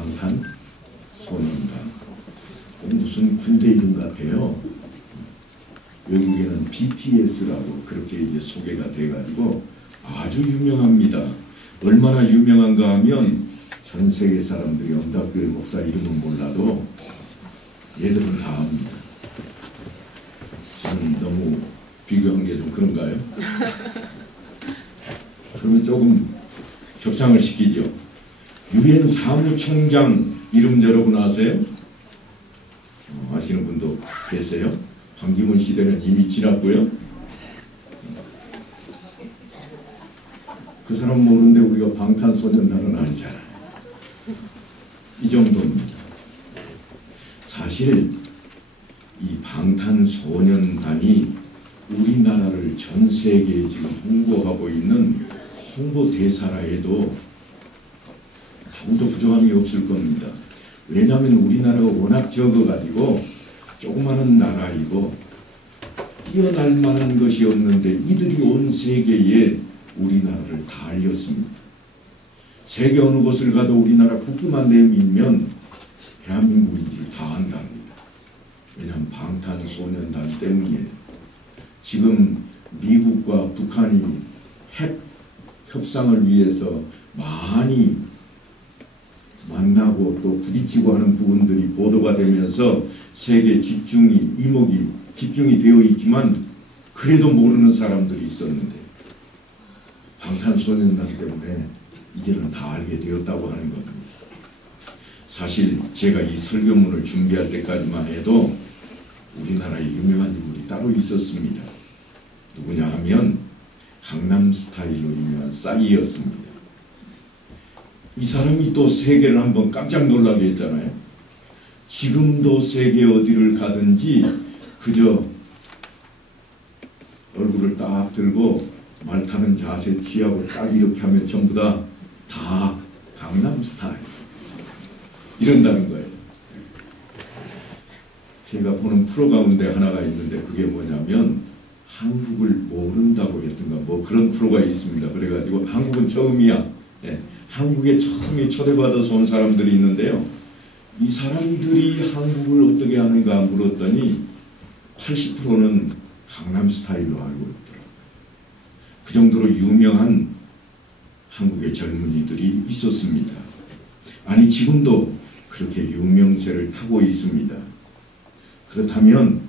방탄소년단. 무슨 군대 이름 같아요. 외국에는 BTS라고 그렇게 이제 소개가 돼가지고 아주 유명합니다. 얼마나 유명한가 하면 전 세계 사람들이 언덕교회 목사 이름은 몰라도 얘들은 다 압니다. 저는 너무 비교한 게 좀 그런가요? 그러면 조금 격상을 시키죠. 유엔 사무총장 이름 여러분 아세요? 아시는 분도 계세요? 반기문 시대는 이미 지났고요. 그 사람 모르는데 우리가 방탄소년단은 알잖아요. 이 정도입니다. 사실 이 방탄소년단이 우리나라를 전 세계에 지금 홍보하고 있는 홍보대사라 해도 조금도 부족함이 없을 겁니다. 왜냐하면 우리나라가 워낙 적어가지고 조그마한 나라이고 뛰어날 만한 것이 없는데 이들이 온 세계에 우리나라를 다 알렸습니다. 세계 어느 곳을 가도 우리나라 국기만 내밀면 대한민국인들을 다 안답니다. 왜냐하면 방탄소년단 때문에 지금 미국과 북한이 핵 협상을 위해서 많이 만나고 또 부딪히고 하는 부분들이 보도가 되면서 세계 이목이 집중이 되어 있지만 그래도 모르는 사람들이 있었는데 방탄소년단 때문에 이제는 다 알게 되었다고 하는 겁니다. 사실 제가 이 설교문을 준비할 때까지만 해도 우리나라에 유명한 인물이 따로 있었습니다. 누구냐 하면 강남스타일로 유명한 싸이였습니다. 이 사람이 또 세계를 한번 깜짝 놀라게 했잖아요. 지금도 세계 어디를 가든지 그저 얼굴을 딱 들고 말 타는 자세 취하고 딱 이렇게 하면 전부 다 강남스타일 이런다는 거예요. 제가 보는 프로 가운데 하나가 있는데 그게 뭐냐면 한국을 모른다고 했던가 뭐 그런 프로가 있습니다. 그래가지고 한국은 처음이야. 한국에 처음에 초대받아서 온 사람들이 있는데요. 이 사람들이 한국을 어떻게 하는가 물었더니 80%는 강남스타일로 알고 있더라고요. 그 정도로 유명한 한국의 젊은이들이 있었습니다. 아니 지금도 그렇게 유명세를 타고 있습니다. 그렇다면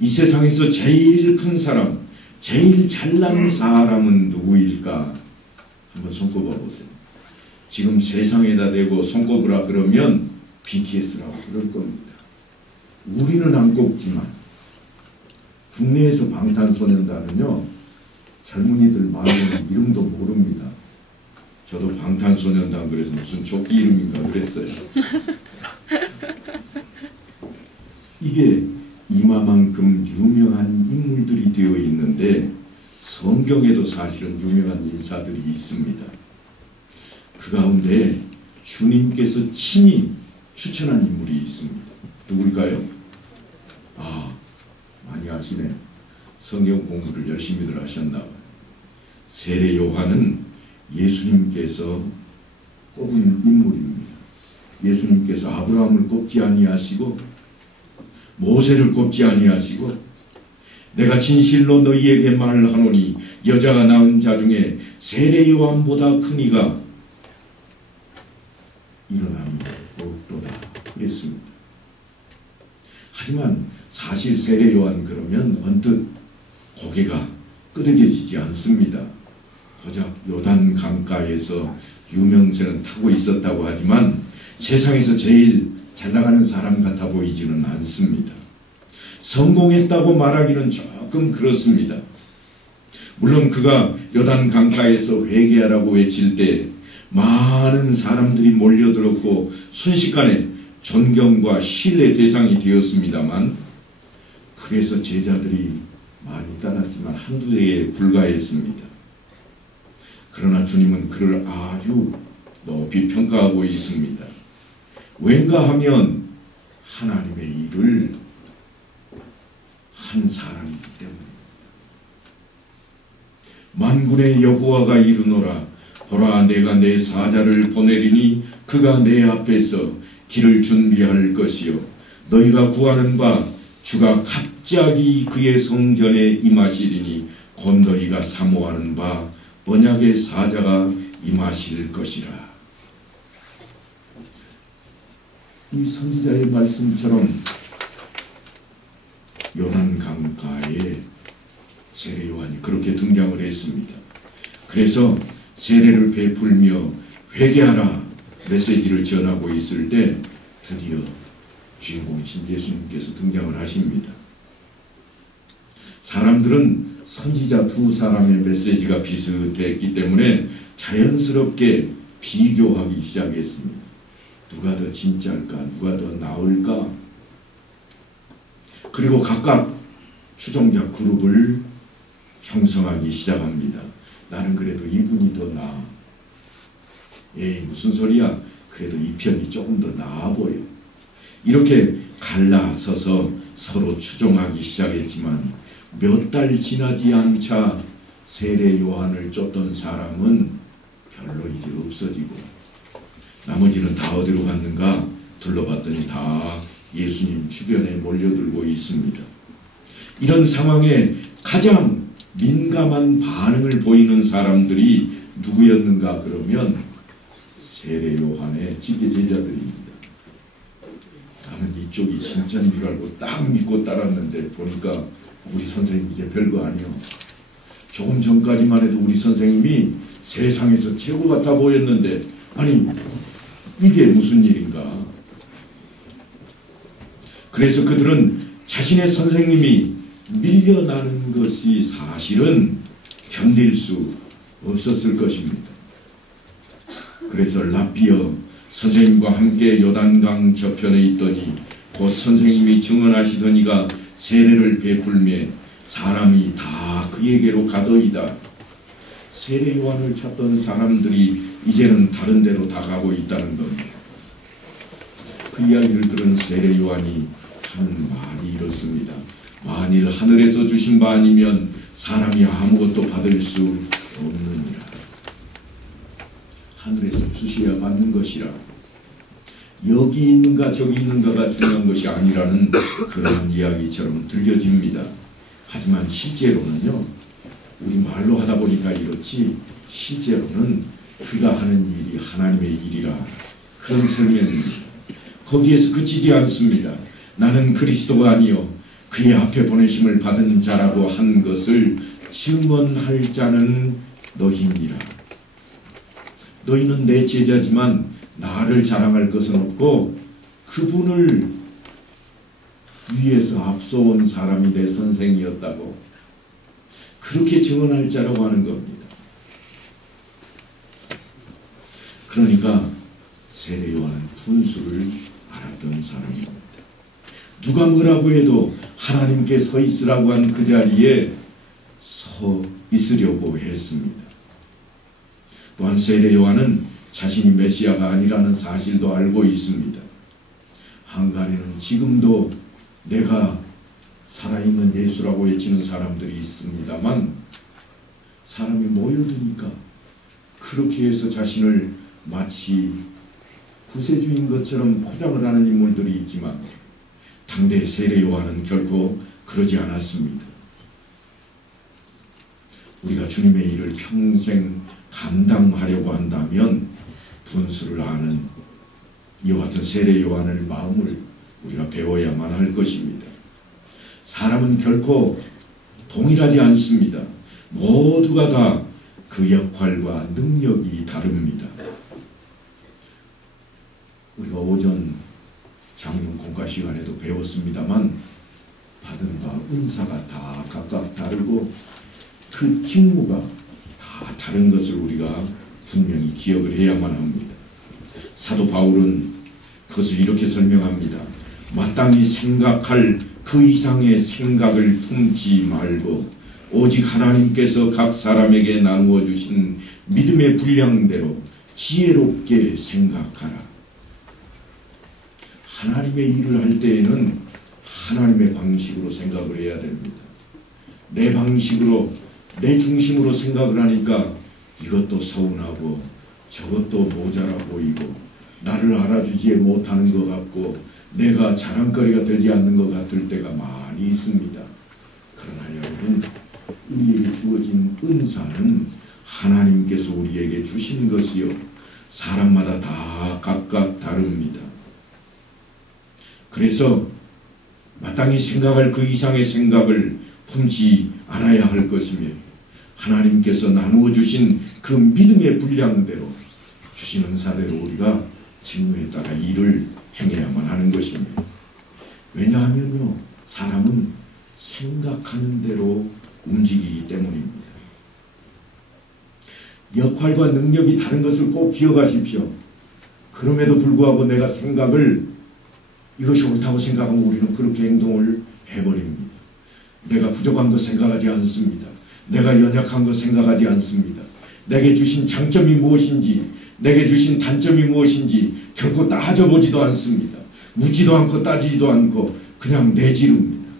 이 세상에서 제일 큰 사람, 제일 잘난 사람은 누구일까? 한번 손꼽아 보세요. 지금 세상에다 대고 손꼽으라 그러면 BTS라고 그럴 겁니다. 우리는 안 꼽지만 국내에서 방탄소년단은요 젊은이들 말로는 이름도 모릅니다. 저도 방탄소년단 그래서 무슨 조끼 이름인가 그랬어요. 이게 이마만큼 유명한 인물들이 되어 있는데 성경에도 사실은 유명한 인사들이 있습니다. 그 가운데 주님께서 친히 추천한 인물이 있습니다. 누굴까요? 많이 아시네요. 성경 공부를 열심히들 하셨나 봐요. 세례 요한은 예수님께서 꼽은 인물입니다. 예수님께서 아브라함을 꼽지 아니하시고 모세를 꼽지 아니하시고 내가 진실로 너희에게 말하노니 여자가 낳은 자 중에 세례 요한보다 큰 이가 일어남이 없도다 그랬습니다. 하지만 사실 세례 요한 그러면 언뜻 고개가 끄덕여지지 않습니다. 고작 요단 강가에서 유명세는 타고 있었다고 하지만 세상에서 제일 잘 나가는 사람 같아 보이지는 않습니다. 성공했다고 말하기는 조금 그렇습니다. 물론 그가 요단 강가에서 회개하라고 외칠 때 많은 사람들이 몰려들었고 순식간에 존경과 신뢰 대상이 되었습니다만 그래서 제자들이 많이 따랐지만 한두 대에 불과했습니다. 그러나 주님은 그를 아주 높이 평가하고 있습니다. 왠가 하면 하나님의 일을 한 사람이기 때문입니다. 만군의 여호와가 이르노라 보라, 내가 내 사자를 보내리니 그가 내 앞에서 길을 준비할 것이요 너희가 구하는 바 주가 갑자기 그의 성전에 임하시리니 곧 너희가 사모하는 바 언약의 사자가 임하실 것이라. 이 선지자의 말씀처럼 요단 강가에 세례 요한이 그렇게 등장을 했습니다. 그래서 세례를 베풀며 회개하라 메시지를 전하고 있을 때 드디어 주인공이신 예수님께서 등장을 하십니다. 사람들은 선지자 두 사람의 메시지가 비슷했기 때문에 자연스럽게 비교하기 시작했습니다. 누가 더 진짜일까? 누가 더 나을까? 그리고 각각 추종자 그룹을 형성하기 시작합니다. 나는 그래도 이분이 더 나아. 에이, 무슨 소리야? 그래도 이 편이 조금 더 나아 보여. 이렇게 갈라서서 서로 추종하기 시작했지만 몇 달 지나지 않자 세례 요한을 쫓던 사람은 별로 이제 없어지고 나머지는 다 어디로 갔는가 둘러봤더니 다 예수님 주변에 몰려들고 있습니다. 이런 상황에 가장 민감한 반응을 보이는 사람들이 누구였는가 그러면 세례 요한의 지계 제자들입니다. 나는 이쪽이 진짜인 줄 알고 딱 믿고 따랐는데 보니까 우리 선생님 이제 별거 아니요. 조금 전까지만 해도 우리 선생님이 세상에서 최고 같아 보였는데 아니 이게 무슨 일인가. 그래서 그들은 자신의 선생님이 밀려나는 것이 사실은 견딜 수 없었을 것입니다. 그래서 라피어 선생님과 함께 요단강 저편에 있더니 곧 선생님이 증언하시더니가 세례를 베풀매 사람이 다 그에게로 가더이다. 세례 요한을 찾던 사람들이 이제는 다른 데로 다 가고 있다는 겁니다. 그 이야기를 들은 세례 요한이 하는 말이 이렇습니다. 만일 하늘에서 주신 바 아니면 사람이 아무것도 받을 수 없느니라. 하늘에서 주셔야 받는 것이라. 여기 있는가 저기 있는가가 중요한 것이 아니라는 그런 이야기처럼 들려집니다. 하지만 실제로는요, 우리 말로 하다 보니까 이렇지 실제로는 그가 하는 일이 하나님의 일이라 그런 설명입니다. 거기에서 그치지 않습니다. 나는 그리스도가 아니요 그의 앞에 보내심을 받은 자라고 한 것을 증언할 자는 너희니라. 너희는 내 제자지만 나를 자랑할 것은 없고 그분을 위에서 앞서온 사람이 내 선생이었다고 그렇게 증언할 자라고 하는 겁니다. 그러니까 세례 요한은 분수를 알았던 사람입니다. 누가 뭐라고 해도 하나님께 서 있으라고 한 그 자리에 서 있으려고 했습니다. 또한 세례 요한은 자신이 메시아가 아니라는 사실도 알고 있습니다. 한간에는 지금도 내가 살아있는 예수라고 외치는 사람들이 있습니다만 사람이 모여드니까 그렇게 해서 자신을 마치 구세주인 것처럼 포장을 하는 인물들이 있지만 당대 세례 요한은 결코 그러지 않았습니다. 우리가 주님의 일을 평생 감당하려고 한다면 분수를 아는 이와 같은 세례 요한의 마음을 우리가 배워야만 할 것입니다. 사람은 결코 동일하지 않습니다. 모두가 다 그 역할과 능력이 다릅니다. 우리가 오전 장윤 공과 시간에도 배웠습니다만 받은 바 은사가 다 각각 다르고 그 직무가 다 다른 것을 우리가 분명히 기억을 해야만 합니다. 사도 바울은 그것을 이렇게 설명합니다. 마땅히 생각할 그 이상의 생각을 품지 말고 오직 하나님께서 각 사람에게 나누어 주신 믿음의 분량대로 지혜롭게 생각하라. 하나님의 일을 할 때에는 하나님의 방식으로 생각을 해야 됩니다. 내 방식으로 내 중심으로 생각을 하니까 이것도 서운하고 저것도 모자라 보이고 나를 알아주지 못하는 것 같고 내가 자랑거리가 되지 않는 것 같을 때가 많이 있습니다. 그러나 여러분, 우리에게 주어진 은사는 하나님께서 우리에게 주신 것이요 사람마다 다 각각 다릅니다. 그래서 마땅히 생각할 그 이상의 생각을 품지 않아야 할 것이며 하나님께서 나누어 주신 그 믿음의 분량대로 주신 은사대로 우리가 직무에 따라 일을 행해야만 하는 것입니다. 왜냐하면요, 사람은 생각하는 대로 움직이기 때문입니다. 역할과 능력이 다른 것을 꼭 기억하십시오. 그럼에도 불구하고 내가 생각을 이것이 옳다고 생각하면 우리는 그렇게 행동을 해버립니다. 내가 부족한 것 생각하지 않습니다. 내가 연약한 것 생각하지 않습니다. 내게 주신 장점이 무엇인지, 내게 주신 단점이 무엇인지 결코 따져보지도 않습니다. 묻지도 않고 따지지도 않고 그냥 내지릅니다.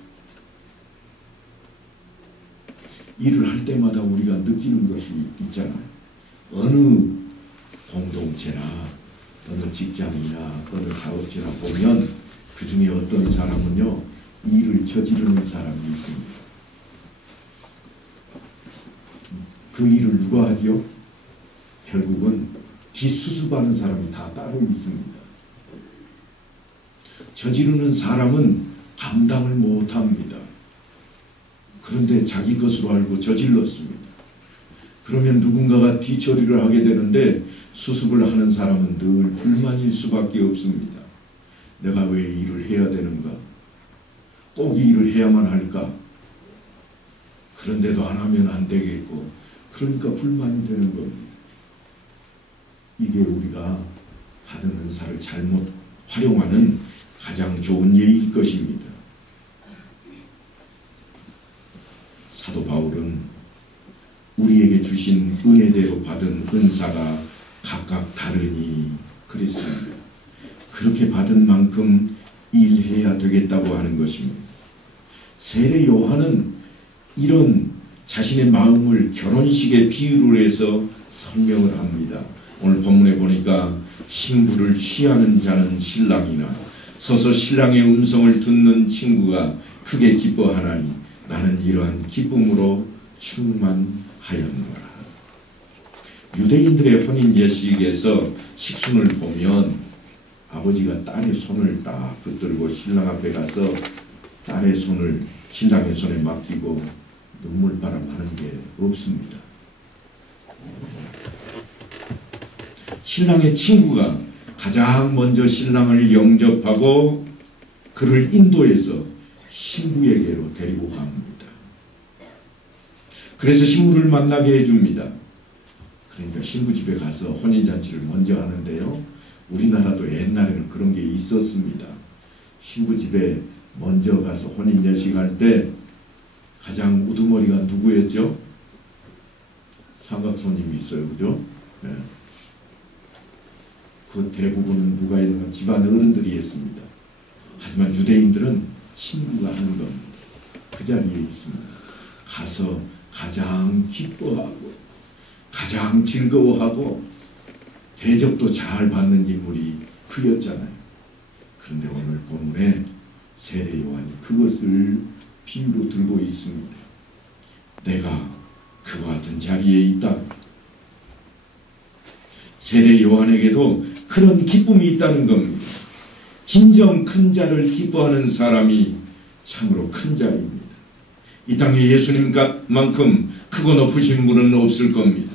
일을 할 때마다 우리가 느끼는 것이 있잖아요. 어느 공동체나 어느 직장이나 어느 사업체나 보면 그 중에 어떤 사람은요, 일을 저지르는 사람이 있습니다. 그 일을 누가 하죠? 결국은 뒷수습하는 사람이 다 따로 있습니다. 저지르는 사람은 감당을 못합니다. 그런데 자기 것으로 알고 저질렀습니다. 그러면 누군가가 뒤처리를 하게 되는데 수습을 하는 사람은 늘 불만일 수밖에 없습니다. 내가 왜 일을 해야 되는가? 꼭 이 일을 해야만 할까? 그런데도 안 하면 안 되겠고, 그러니까 불만이 되는 겁니다. 이게 우리가 받은 은사를 잘못 활용하는 가장 좋은 예일 것입니다. 사도 바울은 우리에게 주신 은혜대로 받은 은사가 각각 다르니 그랬습니다. 그렇게 받은 만큼 일해야 되겠다고 하는 것입니다. 세례 요한은 이런 자신의 마음을 결혼식에 비유를 해서 설명을 합니다. 오늘 본문에 보니까 신부를 취하는 자는 신랑이나 서서 신랑의 음성을 듣는 친구가 크게 기뻐하나니 나는 이러한 기쁨으로 충만하였노라. 유대인들의 혼인 예식에서 식순을 보면 아버지가 딸의 손을 딱 붙들고 신랑 앞에 가서 딸의 손을 신랑의 손에 맡기고 눈물바람 하는 게 없습니다. 신랑의 친구가 가장 먼저 신랑을 영접하고 그를 인도해서 신부에게로 데리고 갑니다. 그래서 신부를 만나게 해줍니다. 그러니까 신부 집에 가서 혼인잔치를 먼저 하는데요, 우리나라도 옛날에는 그런 게 있었습니다. 신부 집에 먼저 가서 혼인잔치 할 때 가장 우두머리가 누구였죠? 삼각손님이 있어요, 그죠? 네. 그 대부분은 누가 있는 건 집안 어른들이 했습니다. 하지만 유대인들은 친구가 하는 겁니다. 그 자리에 있습니다. 가서 가장 기뻐하고 가장 즐거워하고 대접도 잘 받는 인물이 그였잖아요. 그런데 오늘 본문에 세례 요한이 그것을 비유로 들고 있습니다. 내가 그와 같은 자리에 있다. 세례 요한에게도 그런 기쁨이 있다는 겁니다. 진정 큰 자를 기뻐하는 사람이 참으로 큰 자입니다. 이 땅에 예수님만큼 크고 높으신 분은 없을 겁니다.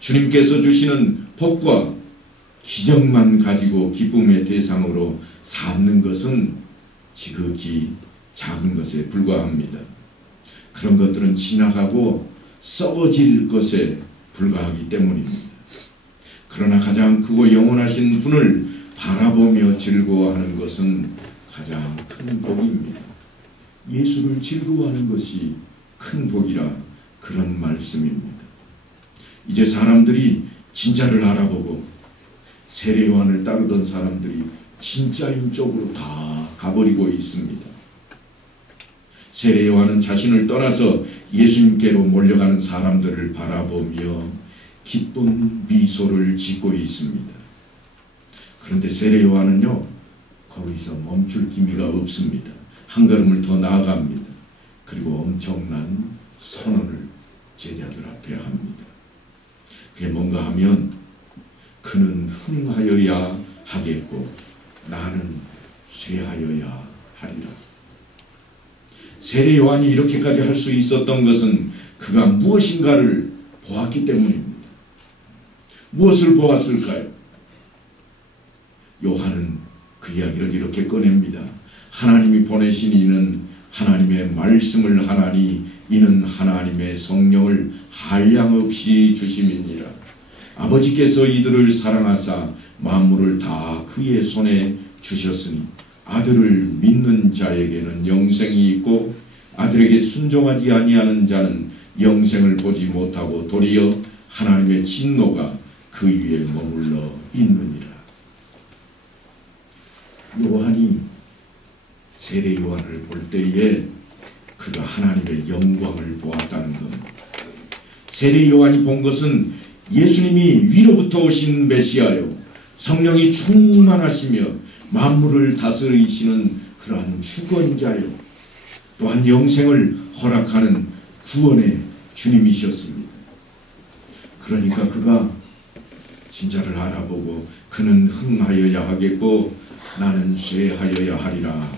주님께서 주시는 복과 기적만 가지고 기쁨의 대상으로 삼는 것은 지극히 작은 것에 불과합니다. 그런 것들은 지나가고 썩어질 것에 불과하기 때문입니다. 그러나 가장 크고 영원하신 분을 바라보며 즐거워하는 것은 가장 큰 복입니다. 예수를 즐거워하는 것이 큰 복이라 그런 말씀입니다. 이제 사람들이 진짜를 알아보고 세례 요한을 따르던 사람들이 진짜인 쪽으로 다 가버리고 있습니다. 세례 요한은 자신을 떠나서 예수님께로 몰려가는 사람들을 바라보며 기쁜 미소를 짓고 있습니다. 그런데 세례 요한은요, 거기서 멈출 기미가 없습니다. 한 걸음을 더 나아갑니다. 그리고 엄청난 선언을 제자들 앞에 합니다. 그게 뭔가 하면 그는 흥하여야 하겠고 나는 쇠하여야 하리라. 세례 요한이 이렇게까지 할 수 있었던 것은 그가 무엇인가를 보았기 때문입니다. 무엇을 보았을까요? 요한은 그 이야기를 이렇게 꺼냅니다. 하나님이 보내신 이는 하나님의 말씀을 하나니 이는 하나님의 성령을 한량없이 주심이니라. 아버지께서 이들을 사랑하사 만물을 다 그의 손에 주셨으니 아들을 믿는 자에게는 영생이 있고 아들에게 순종하지 아니하는 자는 영생을 보지 못하고 도리어 하나님의 진노가 그 위에 머물러 있느니라. 요한이 세례 요한을 볼 때에 그가 하나님의 영광을 보았다는 겁니다. 세례 요한이 본 것은 예수님이 위로부터 오신 메시아요, 성령이 충만하시며 만물을 다스리시는 그러한 주권자요, 또한 영생을 허락하는 구원의 주님이셨습니다. 그러니까 그가 진짜를 알아보고 그는 흥하여야 하겠고 나는 쇠하여야 하리라,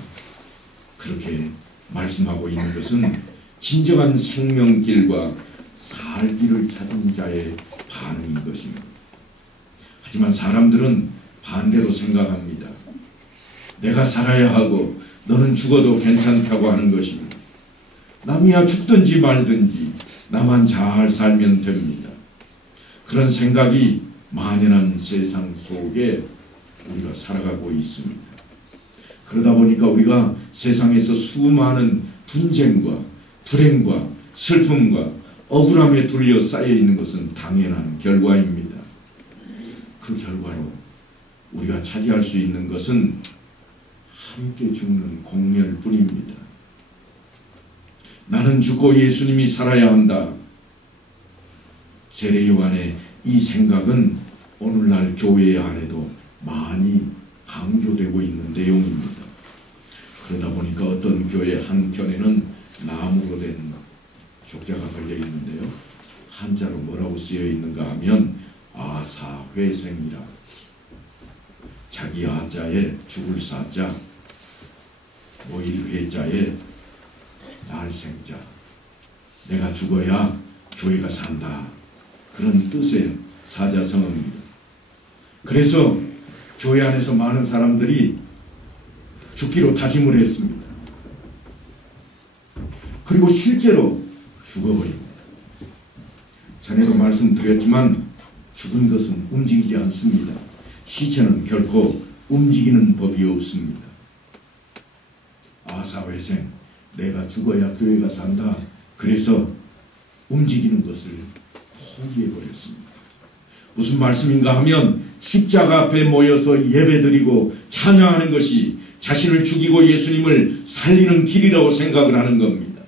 그렇게 말씀하고 있는 것은 진정한 생명길과 살기를 찾은 자의 반응인 것입니다. 하지만 사람들은 반대로 생각합니다. 내가 살아야 하고 너는 죽어도 괜찮다고 하는 것입니다. 남이야 죽든지 말든지 나만 잘 살면 됩니다. 그런 생각이 만연한 세상 속에 우리가 살아가고 있습니다. 그러다 보니까 우리가 세상에서 수많은 분쟁과 불행과 슬픔과 억울함에 둘러싸여 있는 것은 당연한 결과입니다. 그 결과로 우리가 차지할 수 있는 것은 함께 죽는 공멸뿐입니다. 나는 죽고 예수님이 살아야 한다. 세례 요한의 이 생각은 오늘날 교회 안에도 많이 강조되고 있는 내용입니다. 그러다 보니까 어떤 교회 한켠에는 나무로 된 격자가 걸려 있는데요, 한자로 뭐라고 쓰여 있는가 하면 아사회생이라. 자기 아자에 죽을 사자, 모일 회자에 날생자, 내가 죽어야 교회가 산다, 그런 뜻의 사자성어입니다. 그래서 교회 안에서 많은 사람들이 죽기로 다짐을 했습니다. 그리고 실제로 죽어버립니다. 전에도 말씀드렸지만 죽은 것은 움직이지 않습니다. 시체는 결코 움직이는 법이 없습니다. 아사회생, 내가 죽어야 교회가 산다, 그래서 움직이는 것을 포기해버렸습니다. 무슨 말씀인가 하면 십자가 앞에 모여서 예배드리고 찬양하는 것이 자신을 죽이고 예수님을 살리는 길이라고 생각을 하는 겁니다.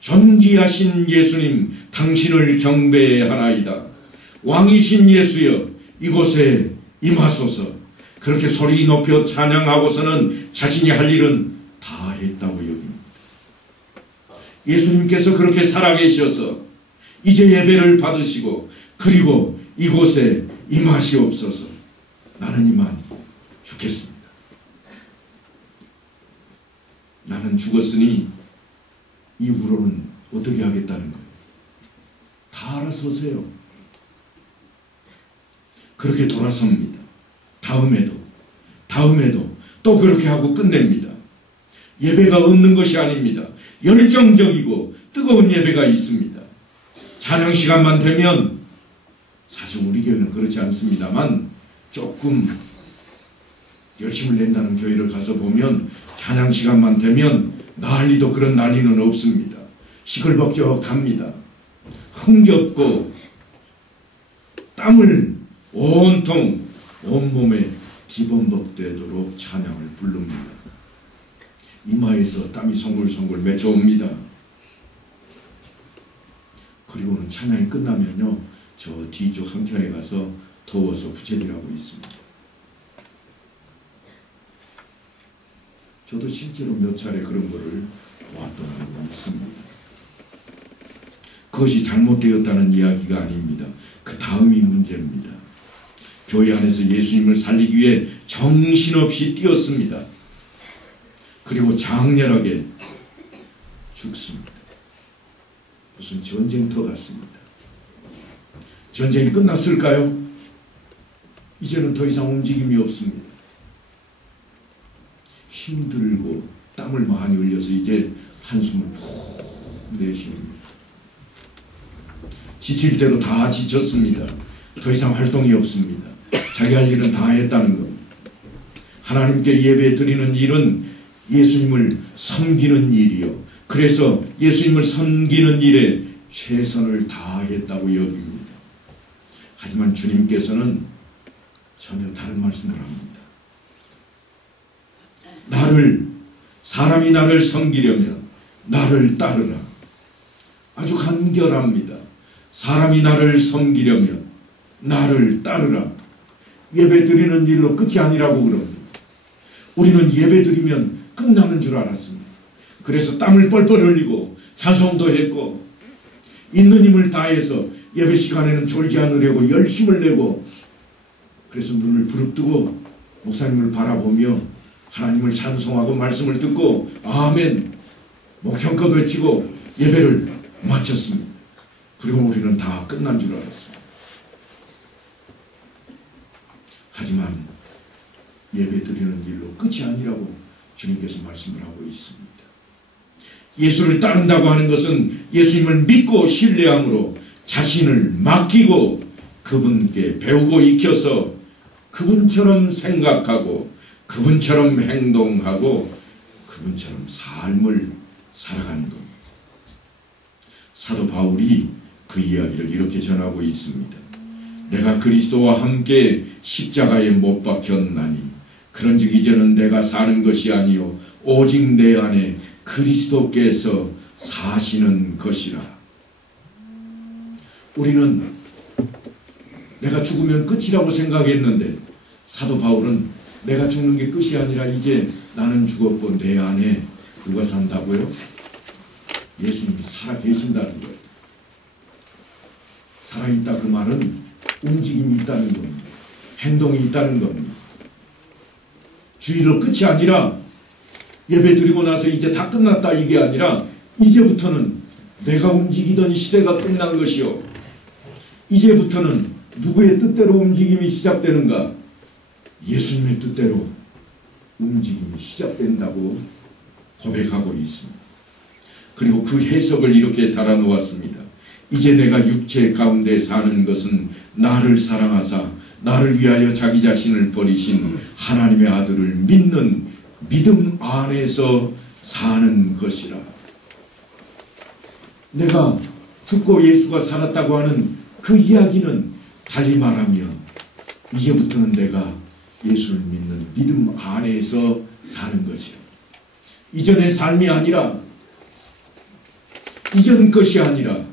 존귀하신 예수님, 당신을 경배하나이다. 왕이신 예수여, 이곳에 임하소서. 그렇게 소리 높여 찬양하고서는 자신이 할 일은 다 했다고 여깁니다. 예수님께서 그렇게 살아계셔서 이제 예배를 받으시고 그리고 이곳에 임하시옵소서. 나는 이만 죽겠습니다. 나는 죽었으니 이후로는 어떻게 하겠다는 거예요? 다 알아서 오세요. 그렇게 돌아섭니다. 다음에도 또 그렇게 하고 끝냅니다. 예배가 없는 것이 아닙니다. 열정적이고 뜨거운 예배가 있습니다. 찬양 시간만 되면, 사실 우리 교회는 그렇지 않습니다만 조금 열심을 낸다는 교회를 가서 보면 찬양 시간만 되면 난리도 그런 난리는 없습니다. 시끌벅적합니다. 흥겹고 땀을 온통 온몸에 기범벅되도록 찬양을 부릅니다. 이마에서 땀이 송글송글 맺혀옵니다. 그리고는 찬양이 끝나면요, 저 뒤쪽 한편에 가서 더워서 부채질하고 있습니다. 저도 실제로 몇 차례 그런 거를 보았던 알고 있습니다. 그것이 잘못되었다는 이야기가 아닙니다. 그 다음이 문제입니다. 교회 안에서 예수님을 살리기 위해 정신없이 뛰었습니다. 그리고 장렬하게 죽습니다. 무슨 전쟁터 같습니다. 전쟁이 끝났을까요? 이제는 더 이상 움직임이 없습니다. 힘들고 땀을 많이 흘려서 이제 한숨을 푹 내쉽니다. 지칠 대로 다 지쳤습니다. 더 이상 활동이 없습니다. 자기 할 일은 다 했다는 겁니다. 하나님께 예배 드리는 일은 예수님을 섬기는 일이요. 그래서 예수님을 섬기는 일에 최선을 다하겠다고 여깁니다. 하지만 주님께서는 전혀 다른 말씀을 합니다. 사람이 나를 섬기려면 나를 따르라. 아주 간결합니다. 사람이 나를 섬기려면 나를 따르라. 예배 드리는 일로 끝이 아니라고 그럽니다. 우리는 예배 드리면 끝나는 줄 알았습니다. 그래서 땀을 뻘뻘 흘리고 찬송도 했고 있는 힘을 다해서 예배 시간에는 졸지 않으려고 열심을 내고 그래서 눈을 부릅뜨고 목사님을 바라보며 하나님을 찬송하고 말씀을 듣고 아멘 목청껏 외치고 예배를 마쳤습니다. 그리고 우리는 다 끝난 줄 알았습니다. 하지만 예배 드리는 일로 끝이 아니라고 주님께서 말씀을 하고 있습니다. 예수를 따른다고 하는 것은 예수님을 믿고 신뢰함으로 자신을 맡기고 그분께 배우고 익혀서 그분처럼 생각하고 그분처럼 행동하고 그분처럼 삶을 살아가는 겁니다. 사도 바울이 그 이야기를 이렇게 전하고 있습니다. 내가 그리스도와 함께 십자가에 못 박혔나니 그런즉 이제는 내가 사는 것이 아니요 오직 내 안에 그리스도께서 사시는 것이라. 우리는 내가 죽으면 끝이라고 생각했는데 사도 바울은 내가 죽는 게 끝이 아니라 이제 나는 죽었고 내 안에 누가 산다고요? 예수님이 살아계신다는 거예요. 살아있다 그 말은 움직임이 있다는 겁니다. 행동이 있다는 겁니다. 주일로 끝이 아니라 예배 드리고 나서 이제 다 끝났다 이게 아니라 이제부터는 내가 움직이던 시대가 끝난 것이요. 이제부터는 누구의 뜻대로 움직임이 시작되는가? 예수님의 뜻대로 움직임이 시작된다고 고백하고 있습니다. 그리고 그 해석을 이렇게 달아놓았습니다. 이제 내가 육체 가운데 사는 것은 나를 사랑하사 나를 위하여 자기 자신을 버리신 하나님의 아들을 믿는 믿음 안에서 사는 것이라. 내가 죽고 예수가 살았다고 하는 그 이야기는 달리 말하면 이제부터는 내가 예수를 믿는 믿음 안에서 사는 것이야. 이전의 삶이 아니라 이전 것이 아니라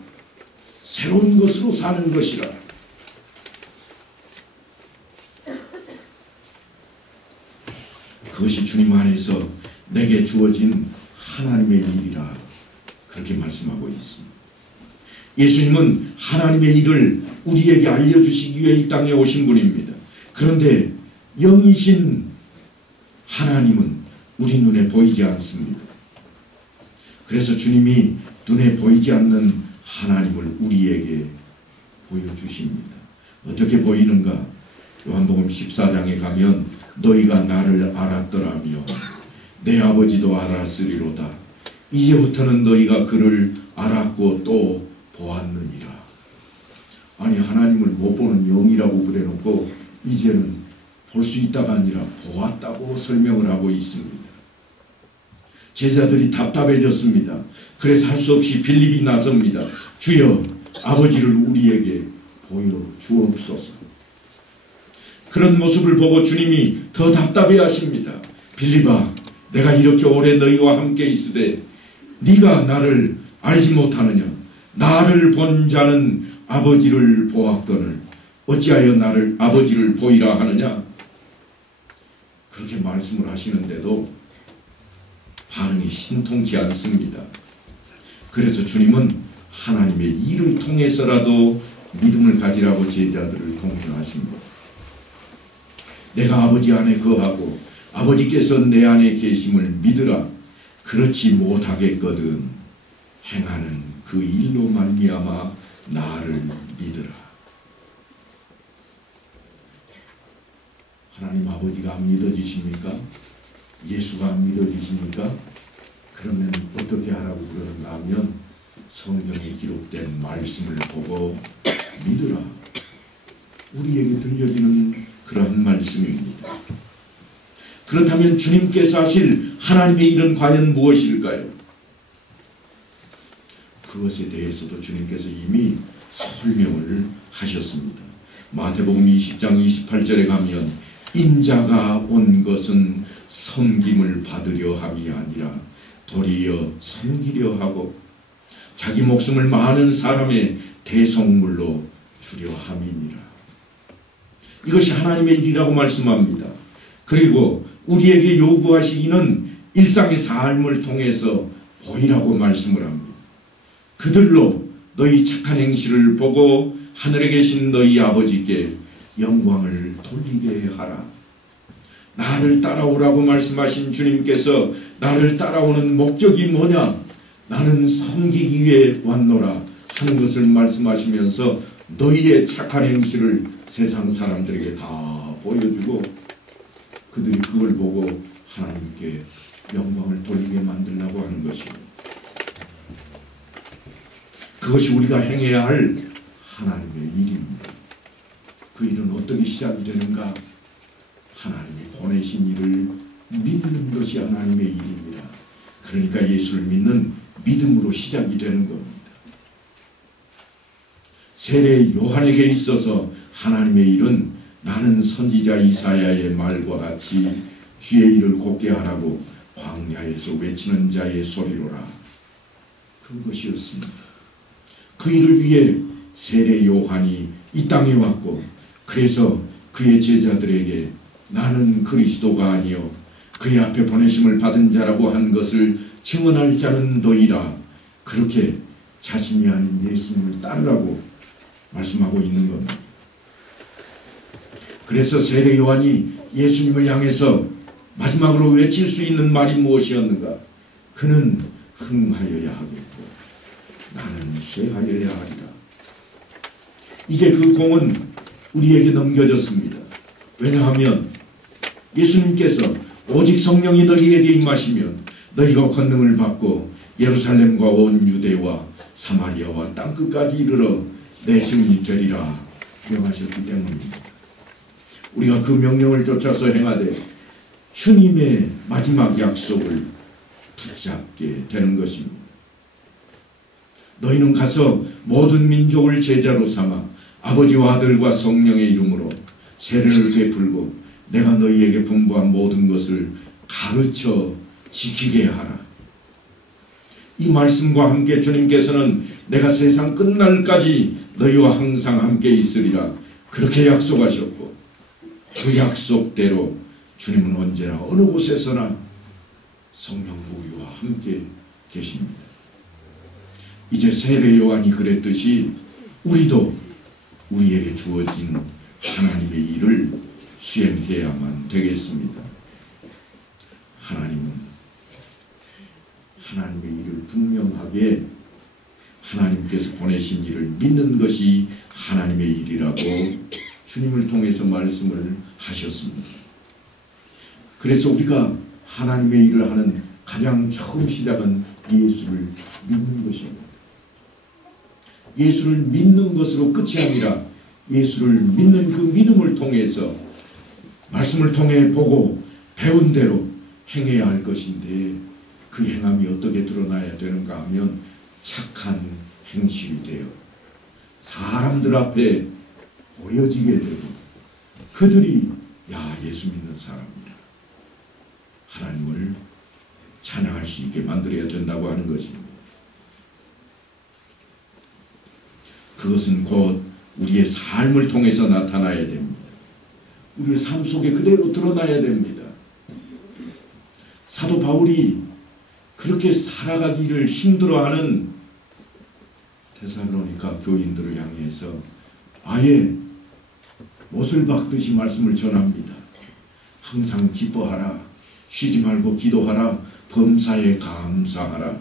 새로운 것으로 사는 것이라. 그것이 주님 안에서 내게 주어진 하나님의 일이라 그렇게 말씀하고 있습니다. 예수님은 하나님의 일을 우리에게 알려주시기 위해 이 땅에 오신 분입니다. 그런데 영이신 하나님은 우리 눈에 보이지 않습니다. 그래서 주님이 눈에 보이지 않는 하나님을 우리에게 보여주십니다. 어떻게 보이는가? 요한복음 14장에 가면 너희가 나를 알았더라며 내 아버지도 알았으리로다. 이제부터는 너희가 그를 알았고 또 보았느니라. 아니 하나님을 못 보는 영이라고 그래놓고 이제는 볼 수 있다가 아니라 보았다고 설명을 하고 있습니다. 제자들이 답답해졌습니다. 그래서 할 수 없이 빌립이 나섭니다. 주여 아버지를 우리에게 보여주옵소서. 그런 모습을 보고 주님이 더 답답해 하십니다. 빌립아 내가 이렇게 오래 너희와 함께 있으되 네가 나를 알지 못하느냐? 나를 본 자는 아버지를 보았거늘 어찌하여 나를 아버지를 보이라 하느냐? 그렇게 말씀을 하시는데도 반응이 신통치 않습니다. 그래서 주님은 하나님의 일을 통해서라도 믿음을 가지라고 제자들을 독려하십니다. 내가 아버지 안에 거하고 아버지께서 내 안에 계심을 믿으라. 그렇지 못하겠거든 행하는 그 일로 말미암아 나를 믿으라. 하나님 아버지가 안 믿어지십니까? 예수가 안 믿어지십니까? 그러면 어떻게 하라고 그러는가 하면 성경에 기록된 말씀을 보고 믿으라. 우리에게 들려지는 그러한 말씀입니다. 그렇다면 주님께서 하실 하나님의 일은 과연 무엇일까요? 그것에 대해서도 주님께서 이미 설명을 하셨습니다. 마태복음 20장 28절에 가면 인자가 온 것은 섬김을 받으려 함이 아니라 도리어 섬기려 하고 자기 목숨을 많은 사람의 대속물로 주려 함이니라. 이것이 하나님의 일이라고 말씀합니다. 그리고 우리에게 요구하시기는 일상의 삶을 통해서 보이라고 말씀을 합니다. 그들로 너희 착한 행실을 보고 하늘에 계신 너희 아버지께 영광을 돌리게 하라. 나를 따라오라고 말씀하신 주님께서 나를 따라오는 목적이 뭐냐? 나는 섬기기 위해 왔노라 하는 것을 말씀하시면서 너희의 착한 행실을 세상 사람들에게 다 보여주고 그들이 그걸 보고 하나님께 영광을 돌리게 만들려고 하는 것입니다. 그것이 우리가 행해야 할 하나님의 일입니다. 그 일은 어떻게 시작이 되는가? 하나님이 보내신 일을 믿는 것이 하나님의 일입니다. 그러니까 예수를 믿는 믿음으로 시작이 되는 겁니다. 세례 요한에게 있어서 하나님의 일은 나는 선지자 이사야의 말과 같이 주의 일을 곱게 하라고 광야에서 외치는 자의 소리로라. 그것이었습니다. 그 일을 위해 세례 요한이 이 땅에 왔고 그래서 그의 제자들에게 나는 그리스도가 아니요 그의 앞에 보내심을 받은 자라고 한 것을 증언할 자는 너희라. 그렇게 자신이 아닌 예수님을 따르라고 말씀하고 있는 겁니다. 그래서 세례 요한이 예수님을 향해서 마지막으로 외칠 수 있는 말이 무엇이었는가? 그는 흥하여야 하겠고 나는 쇠하여야 하리라. 이제 그 공은 우리에게 넘겨졌습니다. 왜냐하면 예수님께서 오직 성령이 너희에게 임하시면 너희가 권능을 받고 예루살렘과 온 유대와 사마리아와 땅끝까지 이르러 내 증인이 되리라 명하셨기 때문입니다. 우리가 그 명령을 쫓아서 행하되 주님의 마지막 약속을 붙잡게 되는 것입니다. 너희는 가서 모든 민족을 제자로 삼아 아버지와 아들과 성령의 이름으로 세례를 베풀고 내가 너희에게 분부한 모든 것을 가르쳐 지키게 하라. 이 말씀과 함께 주님께서는 내가 세상 끝날까지 너희와 항상 함께 있으리라 그렇게 약속하셨고 그 약속대로 주님은 언제나 어느 곳에서나 성령 부유와 함께 계십니다. 이제 세례 요한이 그랬듯이 우리도 우리에게 주어진 하나님의 일을 수행해야만 되겠습니다. 하나님은 하나님의 일을 분명하게 하나님께서 보내신 일을 믿는 것이 하나님의 일이라고 주님을 통해서 말씀을 하셨습니다. 그래서 우리가 하나님의 일을 하는 가장 처음 시작은 예수를 믿는 것입니다. 예수를 믿는 것으로 끝이 아니라 예수를 믿는 그 믿음을 통해서 말씀을 통해 보고 배운 대로 행해야 할 것인데 그 행함이 어떻게 드러나야 되는가 하면 착한 행실이 되어 사람들 앞에 보여지게 되고 그들이 야 예수 믿는 사람이다 하나님을 찬양할 수 있게 만들어야 된다고 하는 것입니다. 그것은 곧 우리의 삶을 통해서 나타나야 됩니다. 우리의 삶 속에 그대로 드러나야 됩니다. 사도 바울이 그렇게 살아가기를 힘들어하는 데살로니가 교인들을 향해서 아예 못을 박듯이 말씀을 전합니다. 항상 기뻐하라. 쉬지 말고 기도하라. 범사에 감사하라.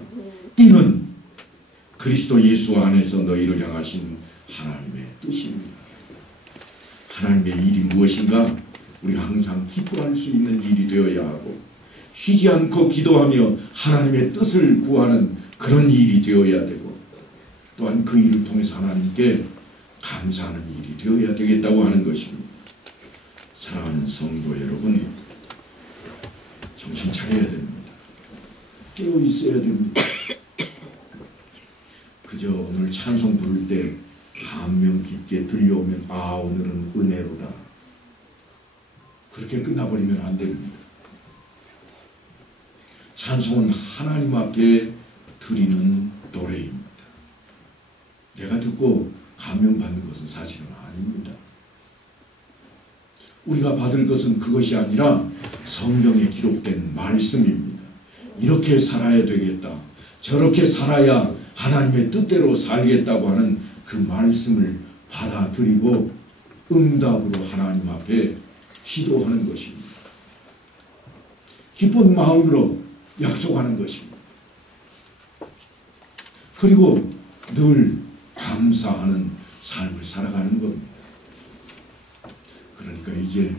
이는 그리스도 예수 안에서 너희를 향하신 하나님의 뜻입니다. 하나님의 일이 무엇인가? 우리가 항상 기뻐할 수 있는 일이 되어야 하고 쉬지 않고 기도하며 하나님의 뜻을 구하는 그런 일이 되어야 되고 또한 그 일을 통해서 하나님께 감사하는 일이 되어야 되겠다고 하는 것입니다. 사랑하는 성도 여러분, 정신 차려야 됩니다. 깨어 있어야 됩니다. 그저 오늘 찬송 부를 때 감명 깊게 들려오면 아 오늘은 은혜로다 그렇게 끝나버리면 안 됩니다. 찬송은 하나님 앞에 드리는 노래입니다. 내가 듣고 감명받는 것은 사실은 아닙니다. 우리가 받을 것은 그것이 아니라 성경에 기록된 말씀입니다. 이렇게 살아야 되겠다. 저렇게 살아야 하나님의 뜻대로 살겠다고 하는 그 말씀을 받아들이고 응답으로 하나님 앞에 기도하는 것입니다. 기쁜 마음으로 약속하는 것입니다. 그리고 늘 감사하는 삶을 살아가는 겁니다. 그러니까 이제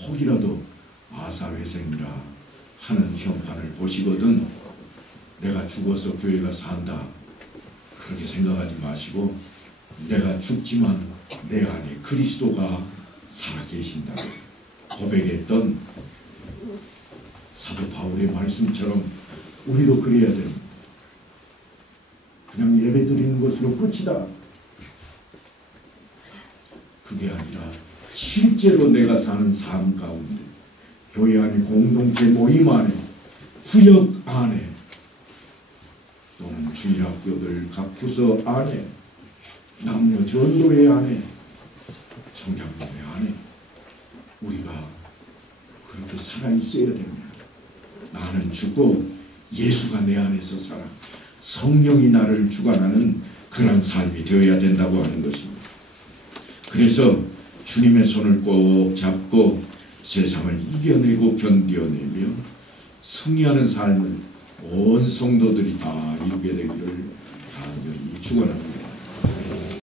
혹이라도 아사회생이라 하는 형판을 보시거든 내가 죽어서 교회가 산다 그렇게 생각하지 마시고 내가 죽지만 내 안에 그리스도가 살아계신다고 고백했던 사도 바울의 말씀처럼 우리도 그래야 됩니다. 그냥 예배 드리는 것으로 끝이다. 그게 아니라 실제로 내가 사는 삶 가운데 교회 안에 공동체 모임 안에 구역 안에 또는 주일학교들 각 부서 안에 남녀 전도회 안에 성장교회 안에 우리가 그렇게 살아있어야 됩니다. 나는 죽고 예수가 내 안에서 살아 성령이 나를 주관하는 그런 삶이 되어야 된다고 하는 것입니다. 그래서 주님의 손을 꼭 잡고 세상을 이겨내고 견뎌내며 승리하는 삶을 온 성도들이 다 이루게 되기를 간절히 축원합니다.